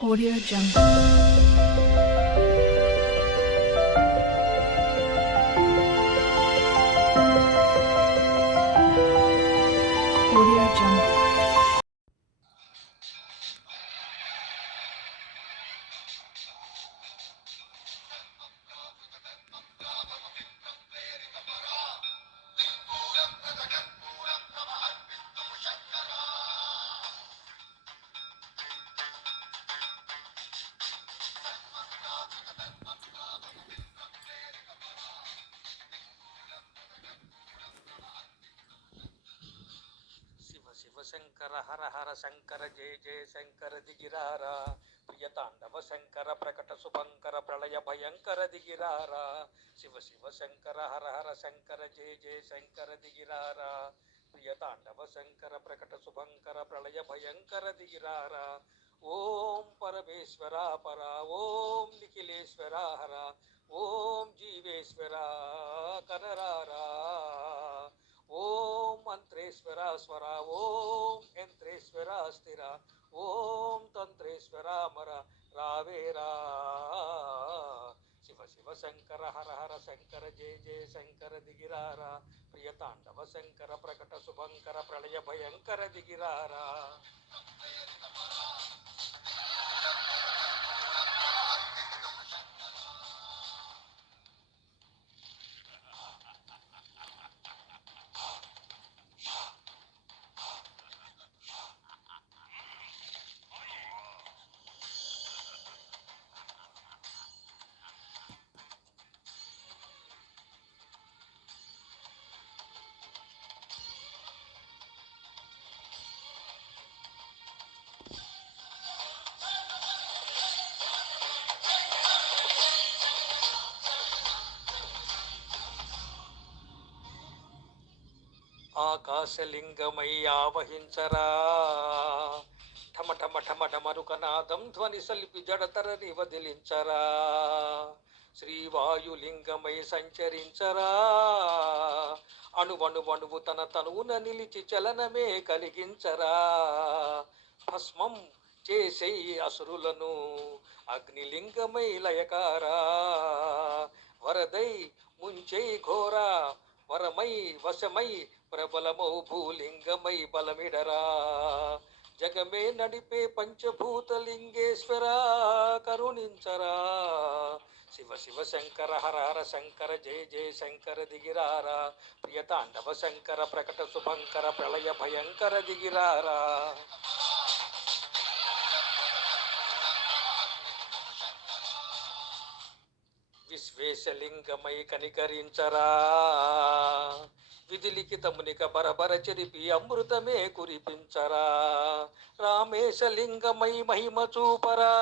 Audio Jungle. Audio Jungle. Shiva Shiva Shankara హర హర శంకర జయ జయ శంకర దిగిరారా ప్రియతాండవ శంకర ప్రకట శుభంకర ప్రళయ భయంకర దిగిరారా శివ శివ శంకర హర హర శంకర జయ జయ శంకర దిగిరారా ప్రియతాండవ శంకర ప్రకట శుభంకర ప్రళయ భయంకర దిగిరారా ఓం పరమేశ్వర పర ఓం నిఖిలేశ్వర హర ఓం జీవేశ్వర కనరారా ఓం మంత్రేశ్వర స్వర ఓం యంత్రేశ్వర స్థిర ఓం తంత్రేశ్వర మర రావేరా శివ శివ శంకర హర హర శంకర జయ జయ శంకర దిగిరారా ప్రియతాండవ శంకర ప్రకట శుభంకర ప్రళయ భయంకర దిగిరారా ఆకాశలింగమై ఆవహించరా ఠమ ఠమ ఠమ ఠమరుకనాదం ధ్వని సల్పి జడతరని వదిలించరా శ్రీవాయులింగమై సంచరించరా అణువణువణువు తన తనువున నిలిచి చలనమే కలిగించరా భస్మం చేసే అసురులను అగ్నిలింగమై లయకారా వరదై ముంచై ఘోర వరమై వశమై ప్రబలమౌ భూలింగమై బలమిడరా జగమే నడిపే పంచభూతలింగేశ్వర కరుణించరా శివ శివ శంకర హర హర శంకర జయ జయ శంకర దిగిరారా ప్రియతాండవ శంకర ప్రకట శుభంకర ప్రళయ భయంకర దిగిరారా విశ్వేశలింగమై కనికరించరా విధిలిఖితమునిక బరబర చెరిపి అమృతమే కురిపించరా రామేశలింగమై మహిమ చూపరా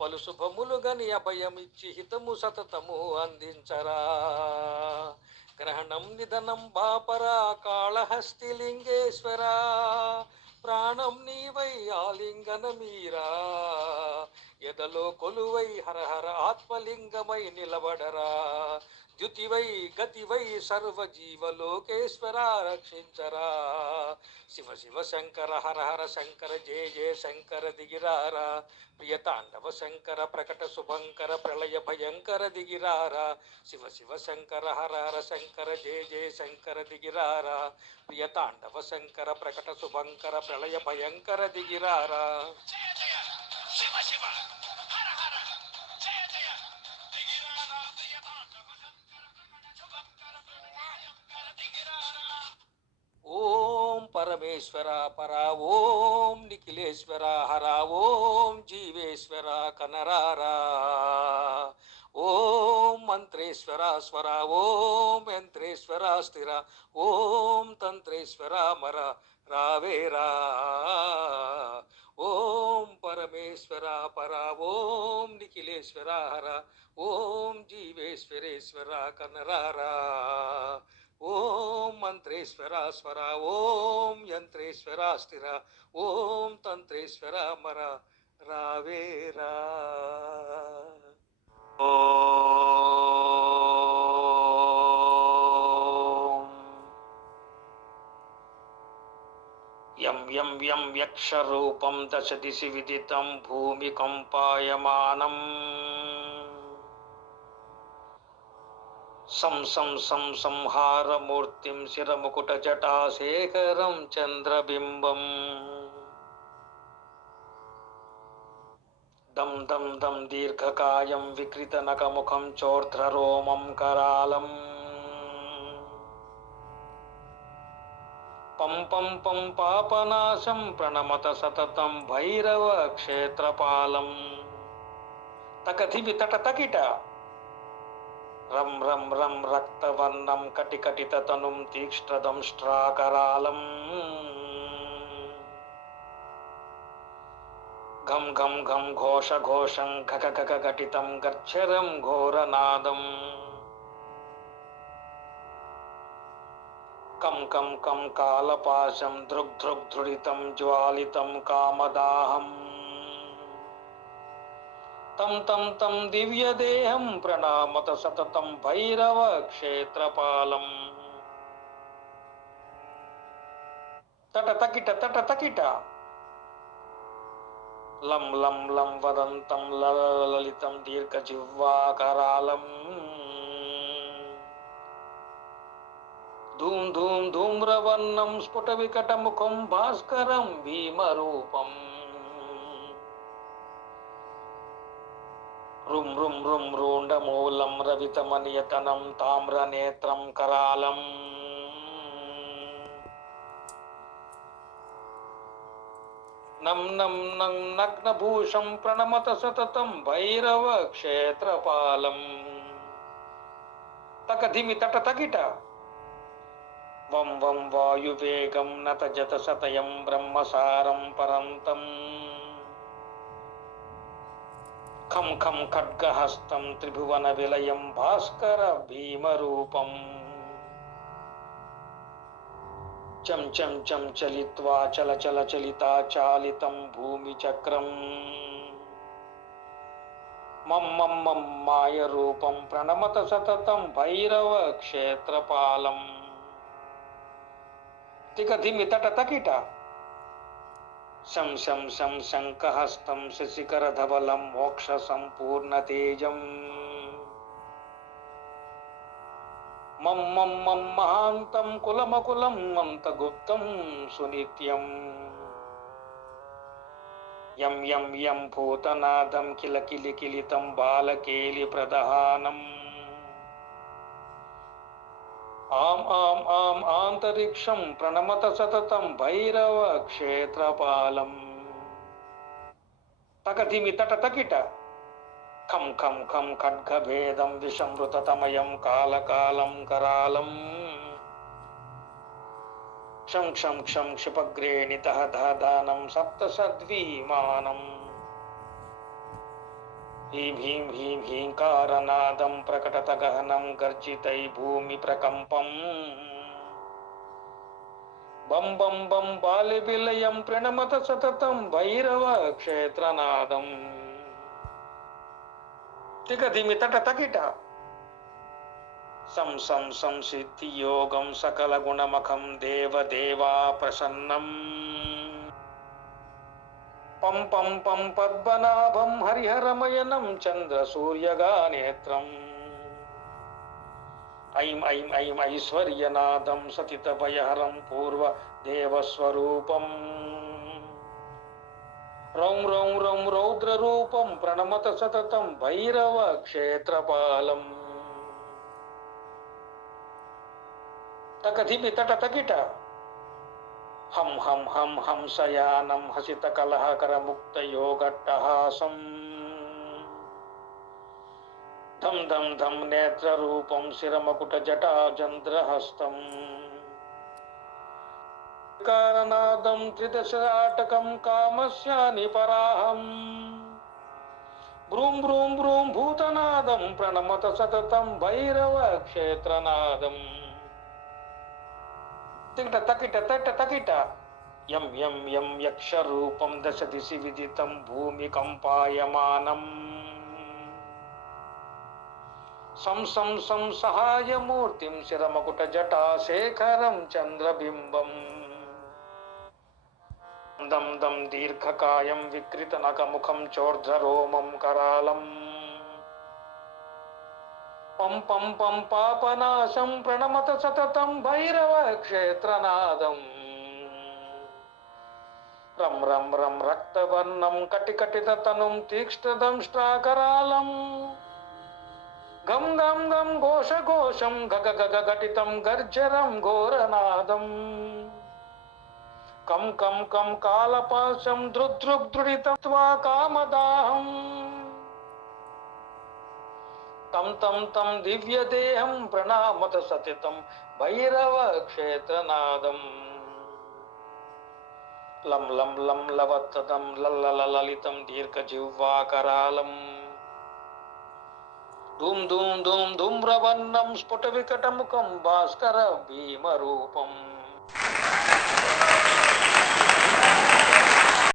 పలు శుభములుగని అభయమిచ్చి హితము సతతము అందించరా గ్రహణం నిధనం బాపరా కాళహస్తి లింగేశ్వరా ప్రాణం నీవై ఆలింగన మీరా ఎదలో కొలువై హరహర ఆత్మలింగమై నిలబడరా ద్యుతివై గతివై సర్వజీవలోకేశ్వర రక్షించరా శివ శివ శంకర హర హర శంకర జయ జయ శంకర దిగిరారా ప్రియతాండవ శంకర ప్రకట శుభంకర ప్రళయ భయంకర దిగిరారా శివ శివ శంకర హర హర శంకర జయ జయ శంకర దిగిరారా ప్రియతాండవ శంకర ప్రకట శుభంకర ప్రళయ భయంకర దిగిరారా శివ శివ హర హర జయ జయ దిగిరారా ప్రియతాండవ శంకర ప్రకట శుభంకర ప్రళయ దిగిరారా ఓం పరమేశ్వర పర ఓం నిఖిలేశ్వర హర ఓం జీవేశ్వర కనరారా ఓం మంత్రేశ్వర స్వర ఓం యంత్రేశ్వర స్థిర ఓం తంత్రేశ్వర మర రావేరా ఓం పరమేశ్వర పర ఓం నిఖిలేశ్వర హర ఓం జీవేశ్వరేశ్వర కనరారా ఓం మంత్రేశ్వర స్వర ఓం యంత్రేశ్వర స్థిర ఓం తంత్రేశ్వర మర రావేరా యం యం యం యక్షరూపం దశ దిశి విదితం భూమికంపాయమానం సంహారమూర్తిం శిరముకుటజటాశేఖరం చంద్రబింబం దం దం దం దీర్ఘకాయం వికృతనకముఖం చోర్ధ్రరోమం కరాళం పం పం పం పాపనాశం ప్రణమత సతతం భైరవ క్షేత్రపాలం తకధిమి తటతకిట రం రం రం రక్తవర్ణం కటికటితనుం తీక్ష్ణదంష్ట్రాకరాళం ఘం ఘం ఘం ఘోష ఘోషం ఘగ ఘగ ఘటితం గర్జరం ఘోరనాదం కం కం కం కాలపాశం దృగ్ దృగ్ ధృడితం జ్వాలితం కామదాహం తం తం తం దివ్యదేహం ప్రణామత సతతం భైరవ క్షేత్రపాలం తట తకిట లం లం లం వదంతం లలితం దీర్ఘజిహ్వాకరాళం ధూం ధూం ధూమ్రవర్ణం స్ఫుట వికటముఖం భాస్కరం భీమరూపం రుం రుం రుం రూండమూలం రవితమనియతనం తామ్రనేత్రం కరాళం నం నం నం నగ్నభూషం ప్రణమత సతతం భైరవ క్షేత్రపాలం తకధిమి తటతకిట వం వం వాయువేగం నతజత సతయం బ్రహ్మసారం పరంతం ఖం ఖం ఖడ్గహస్తం త్రిభువన విలయం భాస్కర భీమరూపం చం చం చం చలిత్వా చల చల చలితా చాలితం భూమిచక్రం మం మం మం మాయరూపం ప్రణమత సతతం భైరవ క్షేత్రపాలం తికధిమి తటతకిట శం శం శం శంఖహస్తం శశికరధవలం మోక్ష సంపూర్ణ తేజం మం మం మం మహాంతం కులమకులం మంతగుప్తం సునిత్యం యం యం యం భూతనాదం కిల కిలి కిలితం బాలకేలి ప్రదహానం ఆం ఆం ఆం ఆంతరిక్షం ప్రణమత సతతం భైరవ క్షేత్రపాలం తకధిమి తటతకిట ఖం ఖం ఖం ఖడ్గభేదం విషమృతతమయం కాలకాలం కరాళం క్షం క్షం క్షం క్షిపగ్రేణితః దానం సప్తసద్విమానం హ్రీం హ్రీం హ్రీం హ్రీంకారనాదం ప్రకటత గహనం గర్జితై భూమి ప్రకంపం బం బం బం బాలిబిలయం ప్రణమత సతతం భైరవ క్షేత్రనాదం తికధిమి తటతకిట సం సం సంసిద్ధియోగం సకల గుణమఖం దేవదేవా ప్రసన్నం పం పం పం పద్మనాభం హరిహరమయనం చంద్రసూర్యగానేత్రం ఐం ఐం ఐం ఐశ్వర్యనాదం సతితభయహరం పూర్వ దేవస్వరూపం రౌం రౌం రౌం రౌద్రరూపం ప్రణమత సతతం భైరవ క్షేత్రపాలం తకధిమి తటతకిట హం హం హం హంసయానం హసిత కలహకర ముక్త యోగట్టహాసం ధం ధం ధం నేత్రరూపం శిరమకుట జటాజంద్రహస్తం కారనాదం త్రిదశాటకం కామస్యాని పరాహం బ్రూం బ్రూం బ్రూం భూతనాదం ప్రణమత సతతం భైరవ క్షేత్రనాదం తికట తకిట తట తకిట యం యం యం యక్షరూపం దశ దిశి విదితం భూమికంపాయమానం సం సం సం సహాయమూర్తిం శిరమకుట జటాశేఖరం చంద్రబింబం దం దం దీర్ఘకాయం వికృతనకముఖం చోర్ధ్వరోమం కరాళం పం పం పం పాపనాశం ప్రణమత సతతం భైరవ క్షేత్రనాదం రం రం రం రక్తవర్ణం కటికటితనుం తీక్ష్ణదంష్ట్రాకరాళం గం గం గం ఘోషఘోషం గగ గగ ఘటితం గర్జరం ఘోరనాదం కం కం కం కాలపాశం దృదృగ్దృఢితం త్వా కామదాహం తం తం తం దివ్యదేహం ప్రణామత సతితం భైరవ క్షేత్రనాదం లం లం లం లవత్తదం లల్లల లలితం దీర్ఘజిహ్వాకరాళం ధూమ్ ధూమ్ ధూమ్ ధూమ్రవర్ణం స్ఫుట వికటముఖం భాస్కర భీమరూపం